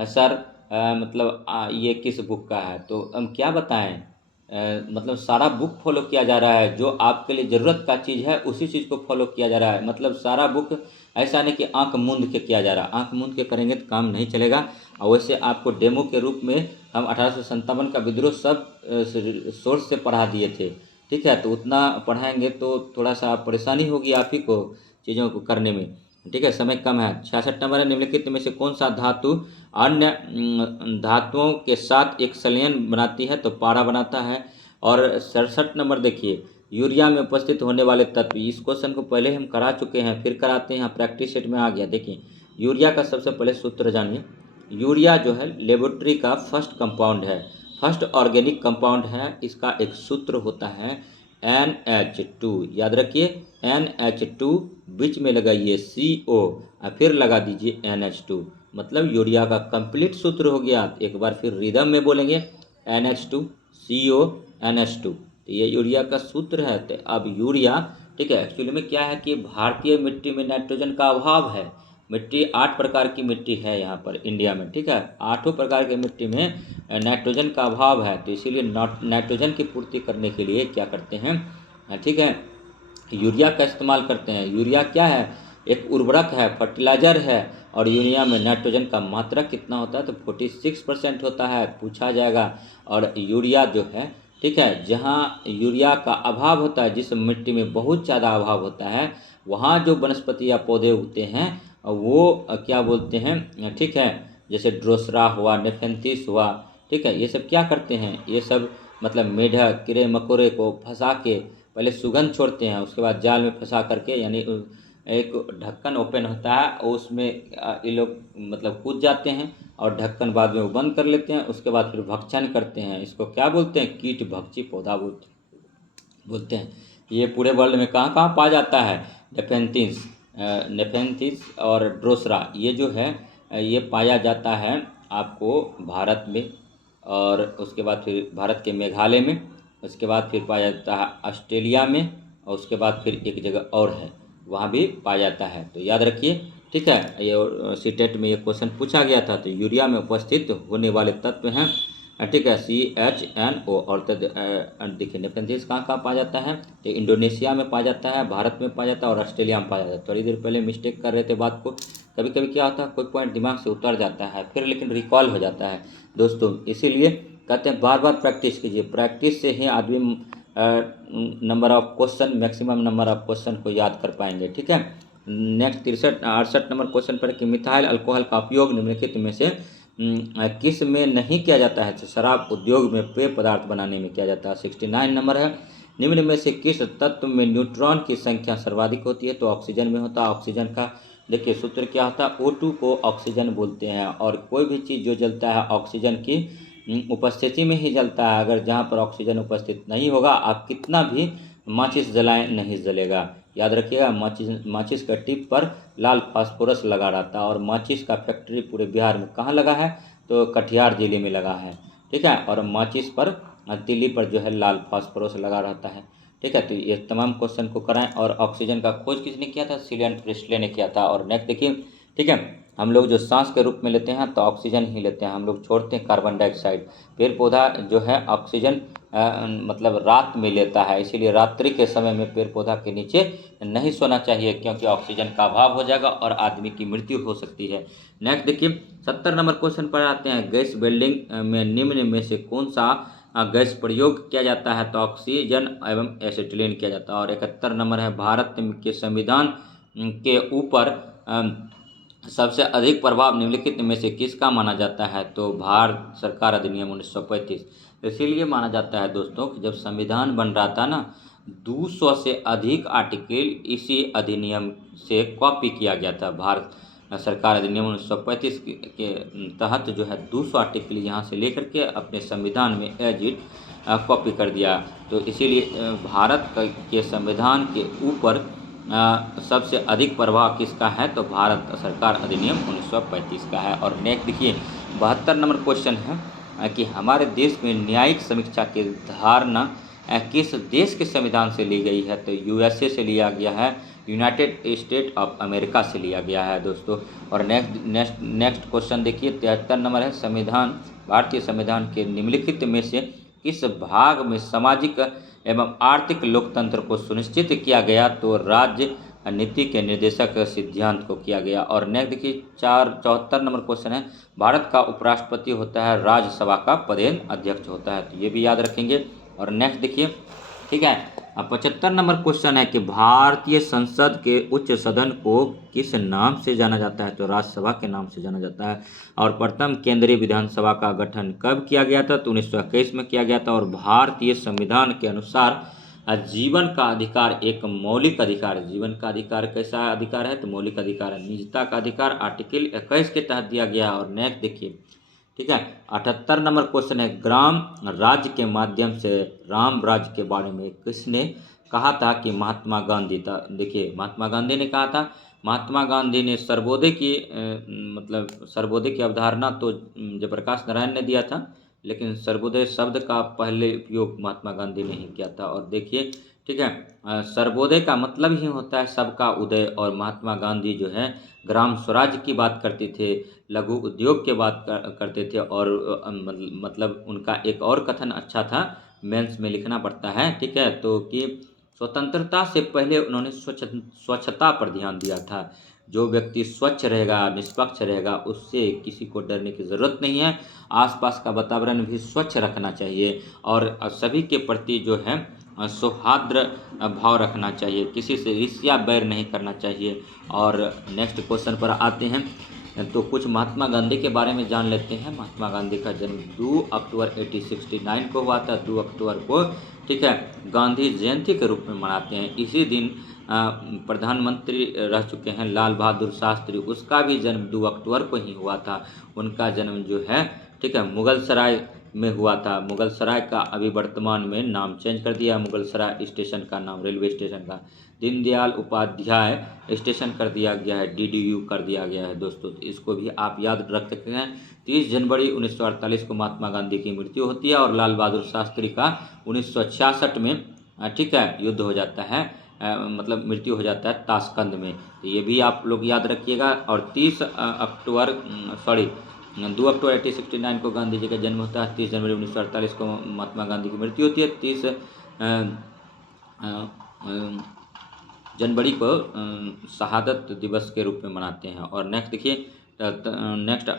सर मतलब ये किस बुक का है? तो हम क्या बताएं, मतलब सारा बुक फॉलो किया जा रहा है। जो आपके लिए ज़रूरत का चीज़ है उसी चीज़ को फॉलो किया जा रहा है। मतलब सारा बुक ऐसा नहीं कि आंख मूंद के किया जा रहा है। आंख मूंद के करेंगे तो काम नहीं चलेगा। और वैसे आपको डेमो के रूप में हम 1857 का विद्रोह सब सोर्स से पढ़ा दिए थे। ठीक है, तो उतना पढ़ाएंगे तो थोड़ा सा परेशानी होगी आप ही को चीज़ों को करने में। ठीक है, समय कम है। 66 नंबर है, निम्नलिखित में से कौन सा धातु अन्य धातुओं के साथ एक संलयन बनाती है? तो पारा बनाता है। और 67 नंबर देखिए, यूरिया में उपस्थित होने वाले तत्व। इस क्वेश्चन को पहले हम करा चुके हैं, फिर कराते हैं, यहाँ प्रैक्टिस सेट में आ गया। देखिए यूरिया का सबसे पहले सूत्र जानिए। यूरिया जो है लेबोरेटरी का फर्स्ट कंपाउंड है, फर्स्ट ऑर्गेनिक कंपाउंड है। इसका एक सूत्र होता है NH2, याद रखिए NH2, बीच में लगाइए CO और फिर लगा दीजिए NH2, मतलब यूरिया का कंप्लीट सूत्र हो गया। एक बार फिर रिदम में बोलेंगे NH2 CO NH2, तो ये यूरिया का सूत्र है। तो अब यूरिया, ठीक है, एक्चुअली में क्या है कि भारतीय मिट्टी में नाइट्रोजन का अभाव है। मिट्टी 8 प्रकार की मिट्टी है यहाँ पर इंडिया में। ठीक है, 8 प्रकार की मिट्टी में नाइट्रोजन का अभाव है। तो इसीलिए नाइट्रोजन की पूर्ति करने के लिए क्या करते हैं, ठीक है, यूरिया का इस्तेमाल करते हैं। यूरिया क्या है? एक उर्वरक है, फर्टिलाइजर है। और यूरिया में नाइट्रोजन का मात्रा कितना होता है? तो 46% होता है, पूछा जाएगा। और यूरिया जो है, ठीक है, जहाँ यूरिया का अभाव होता है, जिस मिट्टी में बहुत ज़्यादा अभाव होता है, वहाँ जो वनस्पति या पौधे उगते हैं वो क्या बोलते हैं, ठीक है, जैसे ड्रोसरा हुआ, नेफेंथिस हुआ, ठीक है, ये सब क्या करते हैं, ये सब मतलब मेढक कीड़े मकोड़े को फंसा के पहले सुगंध छोड़ते हैं, उसके बाद जाल में फंसा करके, यानी एक ढक्कन ओपन होता है और उसमें ये लोग मतलब कूद जाते हैं और ढक्कन बाद में वो बंद कर लेते हैं। उसके बाद फिर भक्षण करते हैं। इसको क्या बोलते हैं? कीट भक्षी पौधा बोलते हैं। ये पूरे वर्ल्ड में कहाँ कहाँ पाया जाता है? नेफेंथिस और ड्रोसरा, ये जो है ये पाया जाता है आपको भारत में, और उसके बाद फिर भारत के मेघालय में, उसके बाद फिर पाया जाता है ऑस्ट्रेलिया में, और उसके बाद फिर एक जगह और है वहाँ भी पाया जाता है। तो याद रखिए। ठीक है, ये सीटेट में ये क्वेश्चन पूछा गया था। तो यूरिया में उपस्थित होने वाले तत्व हैं, ठीक है, CHNO। और देखिए नेफेंथिस कहाँ कहाँ पाया जाता है? तो इंडोनेशिया में पाया जाता है, भारत में पाया जाता है और ऑस्ट्रेलिया में पाया जाता है। थोड़ी देर पहले मिस्टेक कर रहे थे बात को। कभी कभी क्या होता है, कोई पॉइंट दिमाग से उतर जाता है फिर लेकिन रिकॉल हो जाता है दोस्तों। इसीलिए कहते हैं बार बार प्रैक्टिस कीजिए। प्रैक्टिस से ही आदमी number of question, maximum number of question को याद कर पाएंगे। ठीक है, नेक्स्ट 68 नंबर क्वेश्चन पर कि मिथाइल अल्कोहल का उपयोग निम्नलिखित में से किस में नहीं किया जाता है? तो शराब उद्योग में पेय पदार्थ बनाने में किया जाता है। 69 नंबर है, निम्न में से किस तत्व में न्यूट्रॉन की संख्या सर्वाधिक होती है? तो ऑक्सीजन में होता है। ऑक्सीजन का देखिए सूत्र क्या होता है? O2 को ऑक्सीजन बोलते हैं। और कोई भी चीज़ जो जलता है ऑक्सीजन की उपस्थिति में ही जलता है। अगर जहाँ पर ऑक्सीजन उपस्थित नहीं होगा, आप कितना भी माचिस जलाएं नहीं जलेगा। याद रखिएगा, माचिस का टिप पर लाल फास्फोरस लगा रहता है। और माचिस का फैक्ट्री पूरे बिहार में कहाँ लगा है? तो कटिहार जिले में लगा है। ठीक है, और माचिस पर तीली पर जो है लाल फास्फोरस लगा रहता है। ठीक है, तो ये तमाम क्वेश्चन को कराएं। और ऑक्सीजन का खोज किसने किया था? सिलियन प्रिस्टले ने किया था। और नेक्स्ट देखिए, ठीक है, हम लोग जो सांस के रूप में लेते हैं तो ऑक्सीजन ही लेते हैं, हम लोग छोड़ते हैं कार्बन डाइऑक्साइड। पेड़ पौधा जो है ऑक्सीजन मतलब रात में लेता है, इसीलिए रात्रि के समय में पेड़ पौधा के नीचे नहीं सोना चाहिए, क्योंकि ऑक्सीजन का अभाव हो जाएगा और आदमी की मृत्यु हो सकती है। नेक्स्ट देखिए 70 नंबर क्वेश्चन पर आते हैं। गैस वेल्डिंग में निम्न में से कौन सा गैस प्रयोग किया जाता है? तो ऑक्सीजन एवं एसिटिलीन किया जाता है। और 71 नंबर है, भारत के संविधान के ऊपर सबसे अधिक प्रभाव निम्नलिखित में से किसका माना जाता है? तो भारत सरकार अधिनियम 1935। इसीलिए माना जाता है दोस्तों कि जब संविधान बन रहा था ना, 200 से अधिक आर्टिकल इसी अधिनियम से कॉपी किया गया था। भारत सरकार अधिनियम 1935 के तहत जो है 200 आर्टिकल यहाँ से लेकर के अपने संविधान में एज इट कॉपी कर दिया। तो इसीलिए भारत के संविधान के ऊपर सबसे अधिक प्रभाव किसका है? तो भारत सरकार अधिनियम 1935 का है। और नेक्स्ट देखिए 72 नंबर क्वेश्चन है कि हमारे देश में न्यायिक समीक्षा की धारणा किस देश के संविधान से ली गई है? तो यूएसए से लिया गया है, यूनाइटेड स्टेट ऑफ अमेरिका से लिया गया है दोस्तों। और नेक्स्ट क्वेश्चन देखिए 73 नंबर है, संविधान भारतीय संविधान के निम्नलिखित में से किस भाग में सामाजिक एवं आर्थिक लोकतंत्र को सुनिश्चित किया गया? तो राज्य नीति के निर्देशक सिद्धांत को किया गया। और नेक्स्ट देखिए 74 नंबर क्वेश्चन है, भारत का उपराष्ट्रपति होता है, राज्यसभा का पदेन अध्यक्ष होता है, तो ये भी याद रखेंगे। और नेक्स्ट देखिए, ठीक है, अब 75 नंबर क्वेश्चन है कि भारतीय संसद के उच्च सदन को किस नाम से जाना जाता है? तो राज्यसभा के नाम से जाना जाता है। और प्रथम केंद्रीय विधानसभा का गठन कब किया गया था? तो 1921 में किया गया था। और भारतीय संविधान के अनुसार जीवन का अधिकार एक मौलिक अधिकार है। जीवन का अधिकार कैसा अधिकार है? तो मौलिक अधिकार है। निजता का अधिकार आर्टिकल 21 के तहत दिया गया। और नेक्स्ट देखिए, ठीक है, 78 नंबर क्वेश्चन है, ग्राम राज्य के माध्यम से राम राज्य के बारे में किसने कहा था? कि महात्मा गांधी था। देखिए महात्मा गांधी ने कहा था। महात्मा गांधी ने सर्वोदय की मतलब सर्वोदय की अवधारणा तो जयप्रकाश नारायण ने दिया था, लेकिन सर्वोदय शब्द का पहले उपयोग महात्मा गांधी ने ही किया था। और देखिए, ठीक है, सर्वोदय का मतलब ही होता है सबका उदय। और महात्मा गांधी जो है ग्राम स्वराज की बात करते थे, लघु उद्योग के बात करते थे। और मतलब उनका एक और कथन अच्छा था, मेंस में लिखना पड़ता है, ठीक है, तो कि स्वतंत्रता से पहले उन्होंने स्वच्छता पर ध्यान दिया था। जो व्यक्ति स्वच्छ रहेगा, निष्पक्ष रहेगा, उससे किसी को डरने की ज़रूरत नहीं है। आसपास का वातावरण भी स्वच्छ रखना चाहिए और सभी के प्रति जो है सौहार्द भाव रखना चाहिए, किसी से ईर्ष्या बैर नहीं करना चाहिए। और नेक्स्ट क्वेश्चन पर आते हैं, तो कुछ महात्मा गांधी के बारे में जान लेते हैं। महात्मा गांधी का जन्म 2 अक्टूबर 1869 को हुआ था। 2 अक्टूबर को, ठीक है, गांधी जयंती के रूप में मनाते हैं। इसी दिन प्रधानमंत्री रह चुके हैं लाल बहादुर शास्त्री, उसका भी जन्म 2 अक्टूबर को ही हुआ था। उनका जन्म जो है, ठीक है, मुगल सराय में हुआ था। मुगल सराय का अभी वर्तमान में नाम चेंज कर दिया, मुगल सराय स्टेशन का नाम, रेलवे स्टेशन का दीनदयाल उपाध्याय स्टेशन कर दिया गया है, DDU कर दिया गया है दोस्तों। तो इसको भी आप याद रख सकते हैं। 30 जनवरी 1948 को महात्मा गांधी की मृत्यु होती है और लाल बहादुर शास्त्री का 1966 में, ठीक है, युद्ध हो जाता है, मतलब मृत्यु हो जाता है ताशकंद में। तो ये भी आप लोग याद रखिएगा। और 2 अक्टूबर 1869 को गांधी जी का जन्म होता है। 30 जनवरी 1948 को महात्मा गांधी की मृत्यु होती है। 30 जनवरी को शहादत दिवस के रूप में मनाते हैं। और नेक्स्ट देखिए, नेक्स्ट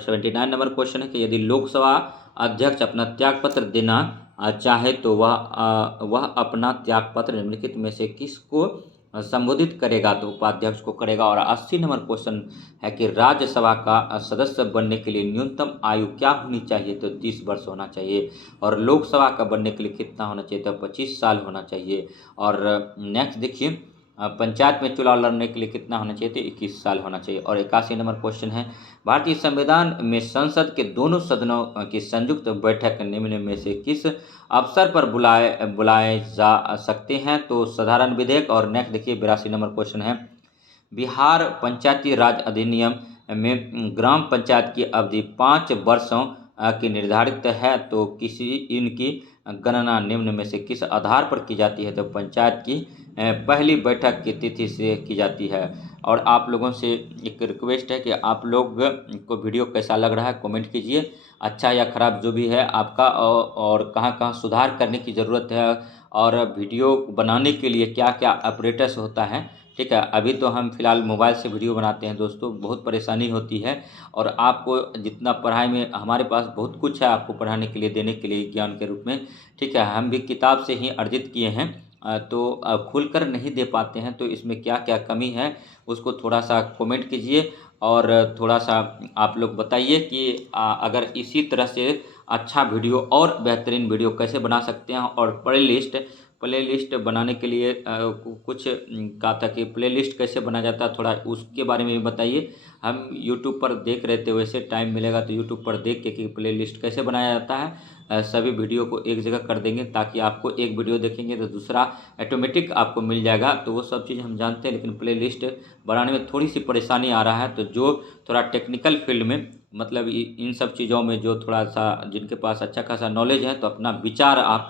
79 नंबर क्वेश्चन है कि यदि लोकसभा अध्यक्ष अपना त्यागपत्र देना चाहे तो वह अपना त्यागपत्र निम्नलिखित में से किसको संबोधित करेगा? तो उपाध्यक्ष को करेगा। और 80 नंबर क्वेश्चन है कि राज्यसभा का सदस्य बनने के लिए न्यूनतम आयु क्या होनी चाहिए? तो 30 वर्ष होना चाहिए। और लोकसभा का बनने के लिए कितना होना चाहिए? तो 25 साल होना चाहिए। और नेक्स्ट देखिए, पंचायत में चुनाव लड़ने के लिए कितना होना चाहिए? तो 21 साल होना चाहिए। और 81 नंबर क्वेश्चन है, भारतीय संविधान में संसद के दोनों सदनों की संयुक्त बैठक निम्न में से किस अवसर पर बुलाए जा सकते हैं? तो साधारण विधेयक। और नेक्स्ट देखिए 82 नंबर क्वेश्चन है, बिहार पंचायती राज अधिनियम में ग्राम पंचायत की अवधि 5 वर्षों की निर्धारित है, तो किसी इनकी गणना निम्न में से किस आधार पर की जाती है? तो पंचायत की पहली बैठक की तिथि से की जाती है। और आप लोगों से एक रिक्वेस्ट है कि आप लोग को वीडियो कैसा लग रहा है कमेंट कीजिए, अच्छा या ख़राब जो भी है आपका, और कहाँ कहाँ सुधार करने की ज़रूरत है, और वीडियो बनाने के लिए क्या क्या ऑपरेटर्स होता है। ठीक है, अभी तो हम फिलहाल मोबाइल से वीडियो बनाते हैं दोस्तों, बहुत परेशानी होती है, और आपको जितना पढ़ाई में हमारे पास बहुत कुछ है आपको पढ़ाने के लिए, देने के लिए ज्ञान के रूप में। ठीक है, हम भी किताब से ही अर्जित किए हैं, तो खुलकर नहीं दे पाते हैं, तो इसमें क्या क्या कमी है उसको थोड़ा सा कमेंट कीजिए, और थोड़ा सा आप लोग बताइए कि अगर इसी तरह से अच्छा वीडियो और बेहतरीन वीडियो कैसे बना सकते हैं। और प्लेलिस्ट बनाने के लिए कुछ कहा था कि प्लेलिस्ट कैसे बना जाता है, थोड़ा उसके बारे में भी बताइए। हम यूट्यूब पर देख रहे थे, वैसे टाइम मिलेगा तो यूट्यूब पर देख के कि प्लेलिस्ट कैसे बनाया जाता है, सभी वीडियो को एक जगह कर देंगे, ताकि आपको एक वीडियो देखेंगे तो दूसरा ऑटोमेटिक आपको मिल जाएगा। तो वो सब चीज़ हम जानते हैं, लेकिन प्लेलिस्ट बनाने में थोड़ी सी परेशानी आ रहा है। तो जो थोड़ा टेक्निकल फील्ड में, मतलब इन सब चीज़ों में जो थोड़ा सा जिनके पास अच्छा खासा नॉलेज है, तो अपना विचार आप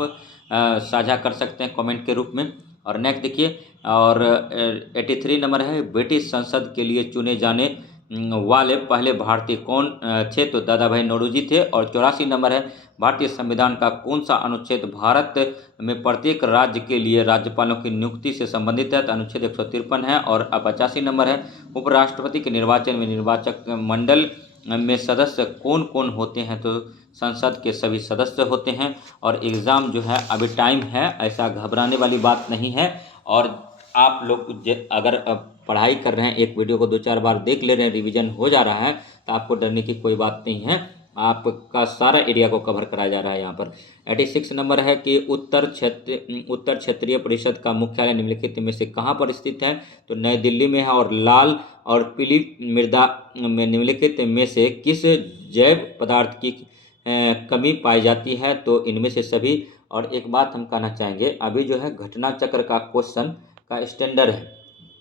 साझा कर सकते हैं कमेंट के रूप में। और नेक्स्ट देखिए, और 83 नंबर है, ब्रिटिश संसद के लिए चुने जाने वाले पहले भारतीय कौन थे, तो दादा भाई नौरोजी थे। और 84 नंबर है, भारतीय संविधान का कौन सा अनुच्छेद भारत में प्रत्येक राज्य के लिए राज्यपालों की नियुक्ति से संबंधित है, तो अनुच्छेद 153 है। और 85 नंबर है, उपराष्ट्रपति के निर्वाचन में निर्वाचक मंडल में सदस्य कौन कौन होते हैं, तो संसद के सभी सदस्य होते हैं। और एग्ज़ाम जो है अभी टाइम है, ऐसा घबराने वाली बात नहीं है। और आप लोग अगर पढ़ाई कर रहे हैं, एक वीडियो को 2-4 बार देख ले रहे हैं, रिवीजन हो जा रहा है, तो आपको डरने की कोई बात नहीं है, आपका सारा एरिया को कवर कराया जा रहा है यहाँ पर। 86 नंबर है कि उत्तर क्षेत्रीय परिषद का मुख्यालय निम्नलिखित में से कहाँ पर स्थित है, तो नई दिल्ली में है। और लाल और पीली मृदा में निम्नलिखित में से किस जैव पदार्थ की कमी पाई जाती है, तो इनमें से सभी। और एक बात हम कहना चाहेंगे, अभी जो है घटना चक्र का क्वेश्चन का स्टैंडर्ड है,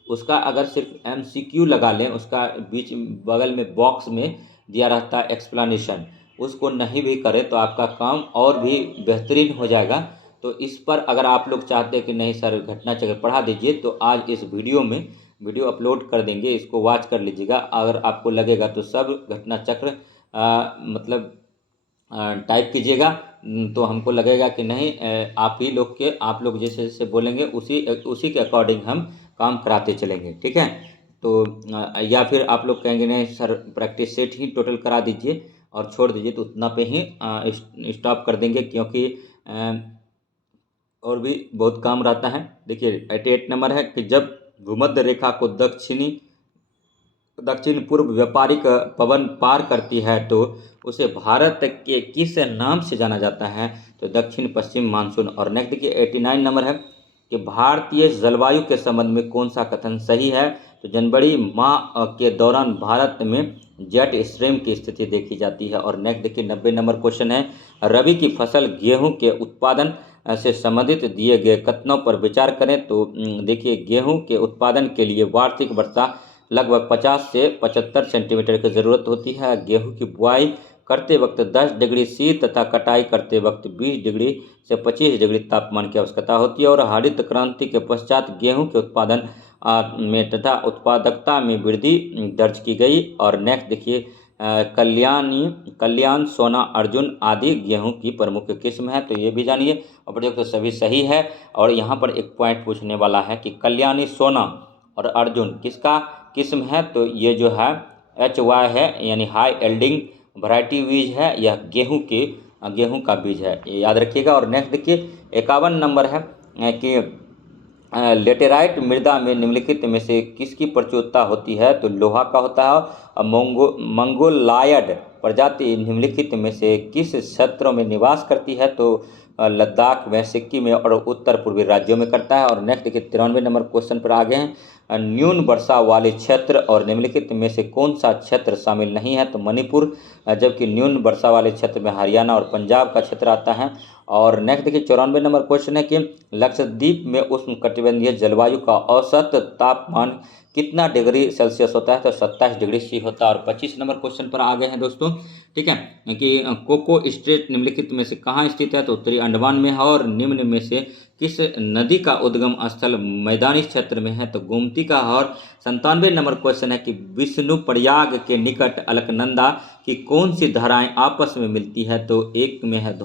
उसका अगर सिर्फ MCQ लगा लें, उसका बीच बगल में बॉक्स में दिया रहता है एक्सप्लेनेशन, उसको नहीं भी करें तो आपका काम और भी बेहतरीन हो जाएगा। तो इस पर अगर आप लोग चाहते हैं कि नहीं सर घटना चक्र पढ़ा दीजिए, तो आज इस वीडियो में वीडियो अपलोड कर देंगे, इसको वॉच कर लीजिएगा। अगर आपको लगेगा तो सब घटना चक्र मतलब टाइप कीजिएगा, तो हमको लगेगा कि नहीं आप लोग जैसे जैसे बोलेंगे उसी के अकॉर्डिंग हम काम कराते चलेंगे। ठीक है, तो या फिर आप लोग कहेंगे नहीं सर प्रैक्टिस सेट ही टोटल करा दीजिए और छोड़ दीजिए, तो उतना पे ही स्टॉप कर देंगे, क्योंकि और भी बहुत काम रहता है। देखिए 88 नंबर है कि जब भूमध्य रेखा को दक्षिण पूर्व व्यापारिक पवन पार करती है, तो उसे भारत के किस नाम से जाना जाता है, तो दक्षिण पश्चिम मानसून। और नेक्स्ट देखिए 89 नंबर है कि भारतीय जलवायु के संबंध में कौन सा कथन सही है, तो जनवरी माह के दौरान भारत में जेट स्ट्रीम की स्थिति देखी जाती है। और नेक्स्ट देखिए 90 नंबर क्वेश्चन है, रबी की फसल गेहूं के उत्पादन से संबंधित दिए गए कथनों पर विचार करें, तो देखिए गेहूं के उत्पादन के लिए वार्षिक वर्षा लगभग 50 से 75 सेंटीमीटर की ज़रूरत होती है। गेहूं की बुआई करते वक्त 10 डिग्री सी तथा कटाई करते वक्त 20 डिग्री से 25 डिग्री तापमान की आवश्यकता होती है। और हरित क्रांति के पश्चात गेहूं के उत्पादन में तथा उत्पादकता में वृद्धि दर्ज की गई। और नेक्स्ट देखिए कल्याण, सोना, अर्जुन आदि गेहूं की प्रमुख किस्म है, तो ये भी जानिए। और प्रयोग तो सभी सही है। और यहाँ पर एक पॉइंट पूछने वाला है कि कल्याणी, सोना और अर्जुन किसका किस्म है, तो ये जो है HY है, यानी हाई एल्डिंग वैरायटी बीज है, यह गेहूं का बीज है, ये याद रखिएगा। और नेक्स्ट देखिए 51 नंबर है कि लेटेराइट मृदा में निम्नलिखित में से किसकी प्रचुरता होती है, तो लोहा का होता है। और मंगोलायड प्रजाति निम्नलिखित में से किस क्षेत्रों में निवास करती है, तो लद्दाख में, सिक्किम में और उत्तर पूर्वी राज्यों में करता है। और नेक्स्ट देखिए 93 नंबर क्वेश्चन पर आगे हैं, न्यून वर्षा वाले क्षेत्र और निम्नलिखित में से कौन सा क्षेत्र शामिल नहीं है, तो मणिपुर, जबकि न्यून वर्षा वाले क्षेत्र में हरियाणा और पंजाब का क्षेत्र आता है। और नेक्स्ट देखिए 94 नंबर क्वेश्चन है कि लक्षद्वीप में उष्णकटिबंधीय जलवायु का औसत तापमान कितना डिग्री सेल्सियस होता है, तो 27 डिग्री सी होता है। और 25 नंबर क्वेश्चन पर आ गए हैं दोस्तों। ठीक है, कि कोको स्ट्रेट निम्नलिखित में से कहाँ स्थित है, तो उत्तरी अंडमान में है। और निम्न में से किस नदी का उद्गम स्थल मैदानी क्षेत्र में है? तो गोमती का। और 97 नंबर क्वेश्चन है कि विष्णुप्रयाग के निकट अलकनंदा की कौन सी धाराएं आपस में मिलती है? तो एक में है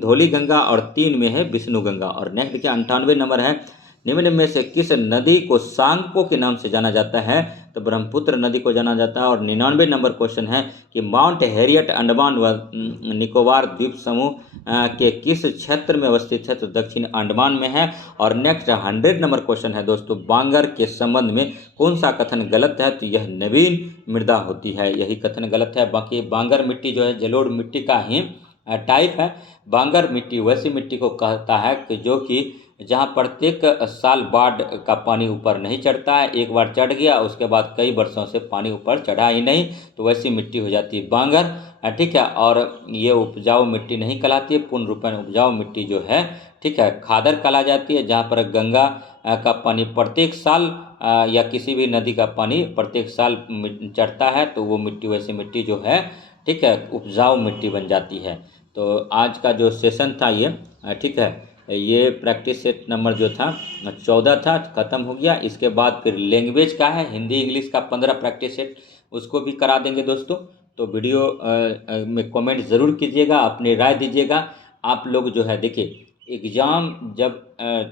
धौली गंगा और 3 में है विष्णु गंगा। और नेक्स्ट देखिए 98 नंबर है, निम्न में से किस नदी को सांगपो के नाम से जाना जाता है? तो ब्रह्मपुत्र नदी को जाना जाता है। और 99 नंबर क्वेश्चन है कि माउंट हैरियट अंडमान व निकोबार द्वीप समूह के किस क्षेत्र में अवस्थित है? तो दक्षिण अंडमान में है। और नेक्स्ट 100 नंबर क्वेश्चन है दोस्तों, बांगर के संबंध में कौन सा कथन गलत है? तो यह नवीन मृदा होती है, यही कथन गलत है। बाकी बांगर मिट्टी जो है जलोढ़ मिट्टी का ही टाइप है। बांगर मिट्टी वैसी मिट्टी को कहता है कि जो कि जहाँ प्रत्येक साल बाढ़ का पानी ऊपर नहीं चढ़ता है, एक बार चढ़ गया उसके बाद कई वर्षों से पानी ऊपर चढ़ा ही नहीं, तो वैसी मिट्टी हो जाती है बांगर। ठीक है। और ये उपजाऊ मिट्टी नहीं कहलाती है, पूर्ण रूपेण उपजाऊ मिट्टी जो है, ठीक है, खादर कहला जाती है। जहाँ पर गंगा का पानी प्रत्येक साल या किसी भी नदी का पानी प्रत्येक साल चढ़ता है, तो वो मिट्टी वैसी मिट्टी जो है, ठीक है, उपजाऊ मिट्टी बन जाती है। तो आज का जो सेशन था ये, ठीक है, ये प्रैक्टिस सेट नंबर जो था 14 था, ख़त्म हो गया। इसके बाद फिर लैंग्वेज का है, हिंदी इंग्लिश का 15 प्रैक्टिस सेट, उसको भी करा देंगे दोस्तों। तो वीडियो में कमेंट ज़रूर कीजिएगा, अपनी राय दीजिएगा। आप लोग जो है देखिए, एग्ज़ाम जब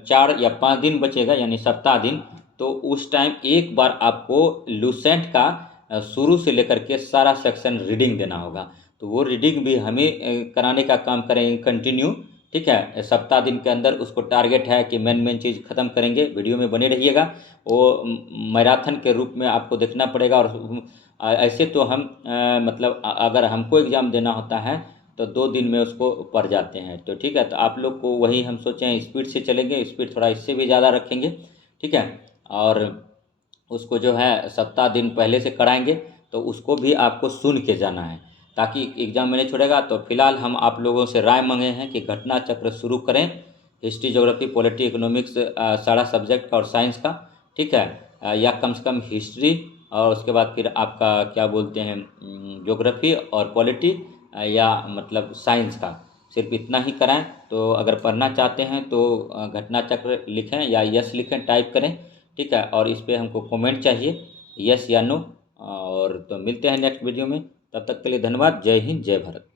4 या 5 दिन बचेगा यानी सप्ताह दिन, तो उस टाइम एक बार आपको लूसेंट का शुरू से लेकर के सारा सेक्शन रीडिंग देना होगा। तो वो रीडिंग भी हमें कराने का काम करेंगे कंटिन्यू, ठीक है। सप्ताह दिन के अंदर उसको टारगेट है कि मेन चीज़ ख़त्म करेंगे। वीडियो में बने रहिएगा, वो मैराथन के रूप में आपको देखना पड़ेगा। और ऐसे तो हम मतलब अगर हमको एग्ज़ाम देना होता है तो 2 दिन में उसको पढ़ जाते हैं। तो ठीक है, तो आप लोग को वही हम सोचे हैं, स्पीड से चलेंगे, स्पीड थोड़ा इससे भी ज़्यादा रखेंगे, ठीक है। और उसको जो है सप्ताह दिन पहले से कराएंगे, तो उसको भी आपको सुन के जाना है ताकि एग्ज़ाम में नहीं छोड़ेगा। तो फिलहाल हम आप लोगों से राय मांगे हैं कि घटना चक्र शुरू करें, हिस्ट्री, ज्योग्राफी, पॉलिटी, इकोनॉमिक्स, सारा सब्जेक्ट का और साइंस का, ठीक है। या कम से कम हिस्ट्री और उसके बाद फिर आपका क्या बोलते हैं ज्योग्राफी और पॉलिटी, या मतलब साइंस का, सिर्फ इतना ही कराएं। तो अगर पढ़ना चाहते हैं तो घटना चक्र लिखें या यस लिखें, टाइप करें, ठीक है। और इस पर हमको कमेंट चाहिए, यस या नो। और तो मिलते हैं नेक्स्ट वीडियो में, तब तक के लिए धन्यवाद। जय हिंद, जय भारत।